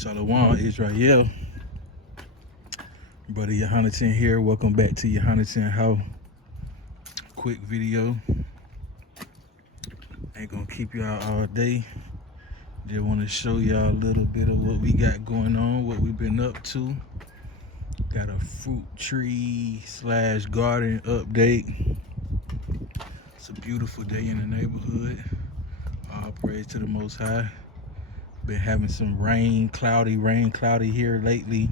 Shalom, Israel. Brother Yohanatan here. Welcome back to Yohanatan How. Quick video. Ain't gonna keep y'all all day. Just want to show y'all a little bit of what we got going on, what we've been up to. Got a fruit tree / garden update. It's a beautiful day in the neighborhood. All praise to the Most High. Been having some rain cloudy here lately,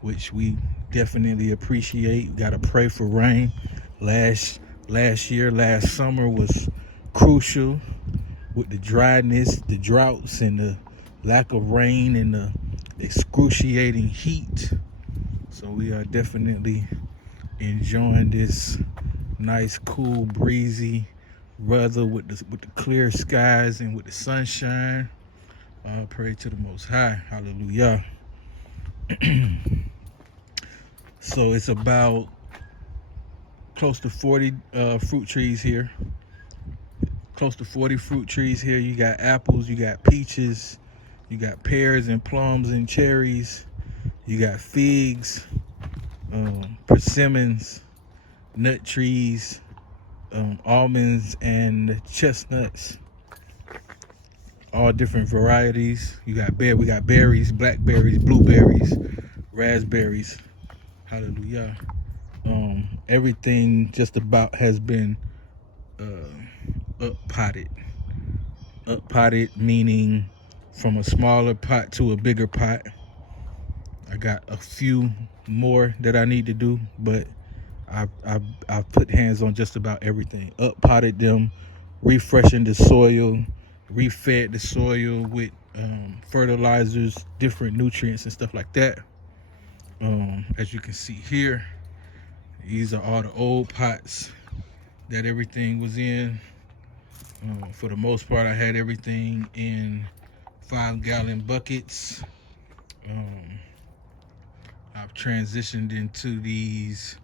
which we definitely appreciate. Gotta pray for rain. Last summer was crucial with the dryness, the droughts, and the lack of rain and the excruciating heat. So we are definitely enjoying this nice, cool, breezy weather with the clear skies and with the sunshine. Pray to the Most High. Hallelujah. So it's about close to 40 fruit trees here. Close to 40 fruit trees here. You got apples, you got peaches, you got pears and plums and cherries, you got figs, persimmons, nut trees, almonds and chestnuts. All different varieties. We got berries, blackberries, blueberries, raspberries. Hallelujah. Everything just about has been up potted meaning from a smaller pot to a bigger pot. I got a few more that I need to do, but I've put hands on just about everything. Up potted them, refreshing the soil, refed the soil with fertilizers, different nutrients and stuff like that. As you can see here, these are all the old pots that everything was in. For the most part, I had everything in 5-gallon buckets. I've transitioned into these.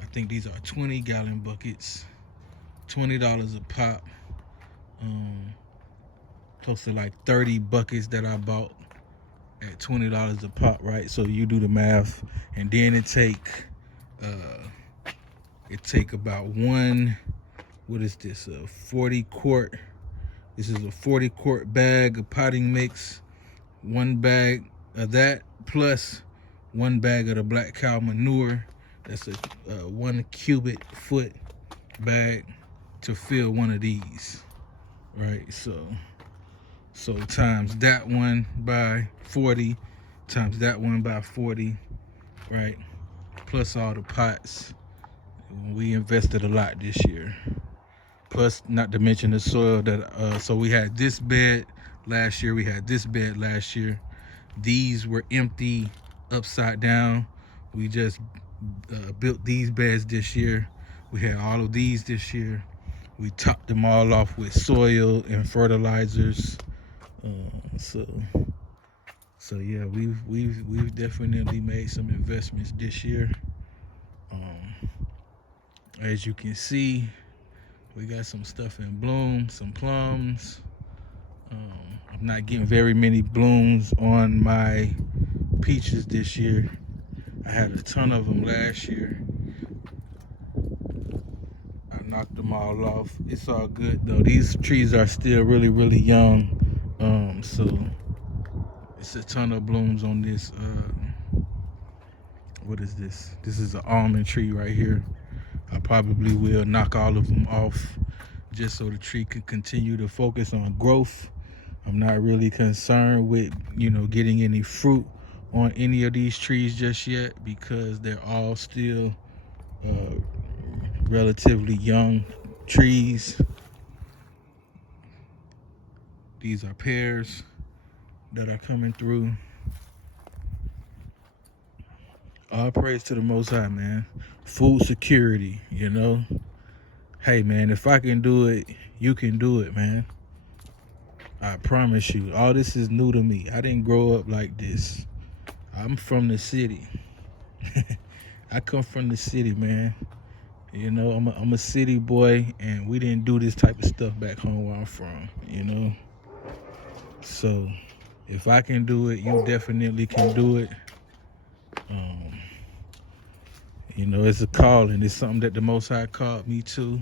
I think these are 20-gallon buckets, $20 a pop. Close to like 30 buckets that I bought at $20 a pop, right? So you do the math, and then it take about one. What is this? A 40 quart. This is a 40 quart bag of potting mix. One bag of that plus one bag of the black cow manure. That's a 1 cubic foot bag to fill one of these, right? So times that one by 40, times that one by 40, right? Plus all the pots. We invested a lot this year. Plus, not to mention the soil that, so we had this bed last year. These were empty, upside down. We just built these beds this year. We had all of these this year. We topped them all off with soil and fertilizers. So yeah, we've definitely made some investments this year. As you can see, we got some stuff in bloom, some plums. I'm not getting very many blooms on my peaches this year. I had a ton of them last year. I knocked them all off. It's all good though. These trees are still really, really young. So it's a ton of blooms on this. What is this? This is an almond tree right here. I probably will knock all of them off just so the tree can continue to focus on growth. I'm not really concerned with, getting any fruit on any of these trees just yet because they're all still relatively young trees. These are pears that are coming through. All praise to the Most High, man. Food security, Hey, man, if I can do it, you can do it, man. I promise you. All this is new to me. I didn't grow up like this. I'm from the city. I come from the city, man. I'm a city boy, and we didn't do this type of stuff back home where I'm from, So if I can do it, you definitely can do it. You know, it's a calling. It's something that the Most High called me to.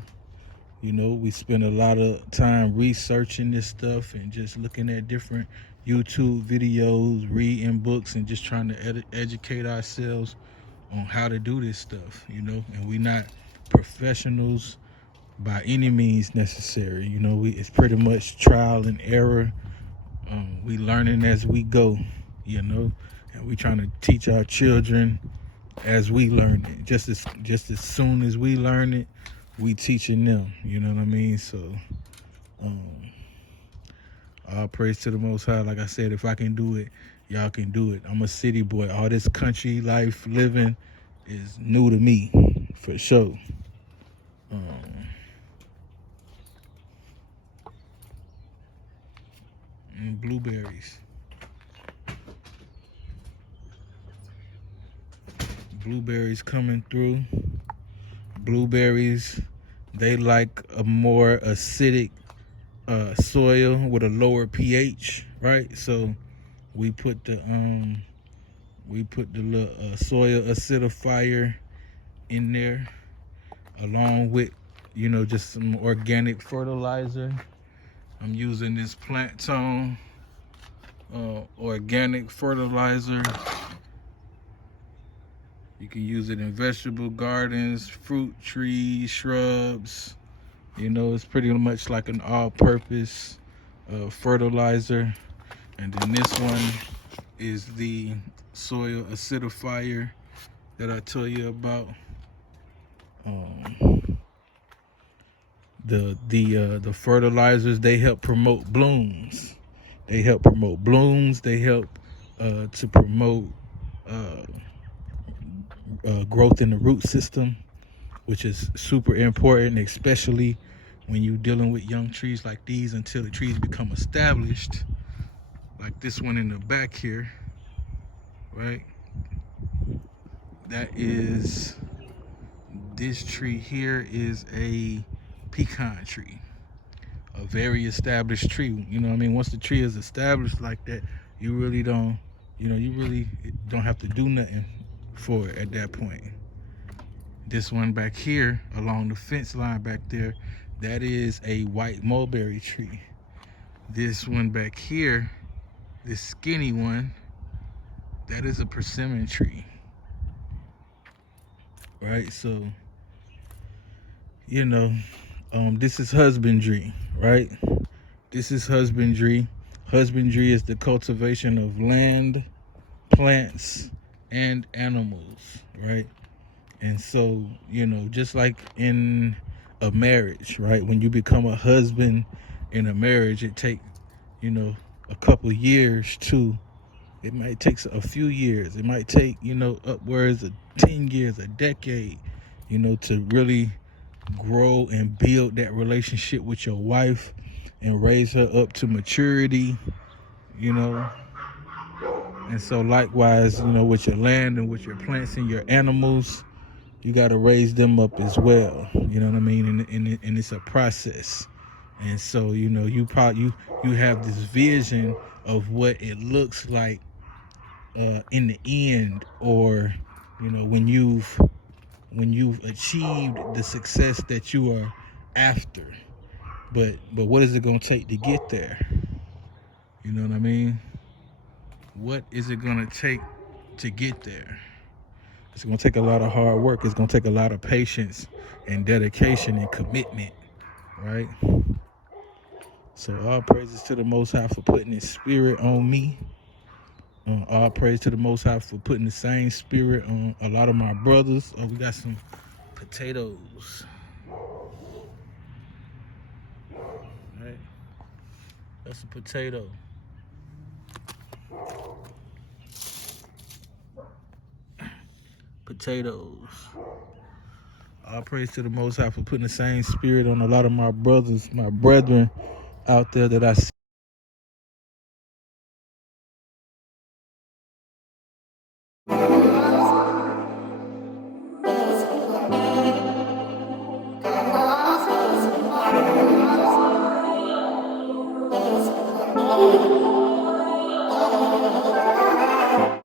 You know, we spend a lot of time researching this stuff and just looking at different YouTube videos, reading books, and just trying to educate ourselves on how to do this stuff, you know. And we're not professionals by any means necessary. You know, it's pretty much trial and error. We learning as we go, you know, and we trying to teach our children as we learn it. Just as soon as we learn it, we teaching them. You know what I mean? So, all praise to the Most High. Like I said, if I can do it, y'all can do it. I'm a city boy. All this country life living is new to me, for sure. And blueberries. Blueberries coming through. Blueberries, they like a more acidic soil with a lower pH, right? So we put the little soil acidifier in there, along with, you know, just some organic fertilizer. I'm using this Plant Tone organic fertilizer. You can use it in vegetable gardens, fruit trees, shrubs. You know, it's pretty much like an all-purpose fertilizer. And then this one is the soil acidifier that I tell you about. The fertilizers, they help promote blooms. They help promote blooms. They help to promote growth in the root system, which is super important, especially when you're dealing with young trees like these until the trees become established, like this one in the back here, right? This tree here is a pecan tree, a very established tree. You know what I mean? Once the tree is established like that, you really don't have to do nothing for it at that point. This one back here along the fence line back there, that is a white mulberry tree. This one back here, this skinny one, that is a persimmon tree. Right? So, you know, this is husbandry, right? This is husbandry. Husbandry is the cultivation of land, plants, and animals, right? And so, you know, just like in a marriage, right? When you become a husband in a marriage, it takes, you know, a couple years to, it might take a few years. It might take, you know, upwards of 10 years, a decade, you know, to really grow and build that relationship with your wife and raise her up to maturity, you know. And so likewise, you know, with your land and with your plants and your animals, you got to raise them up as well. You know what I mean? And it's a process. And so, you know, you have this vision of what it looks like in the end, or, you know, when you've achieved the success that you are after. But what is it going to take to get there? You know what I mean? What is it going to take to get there? It's going to take a lot of hard work. It's going to take a lot of patience and dedication and commitment, right? So all praises to the Most High for putting His spirit on me. All praise to the Most High for putting the same spirit on a lot of my brothers. Oh, we got some potatoes. Right? That's a potato. Potatoes. All praise to the Most High for putting the same spirit on a lot of my brothers, my brethren out there that I see.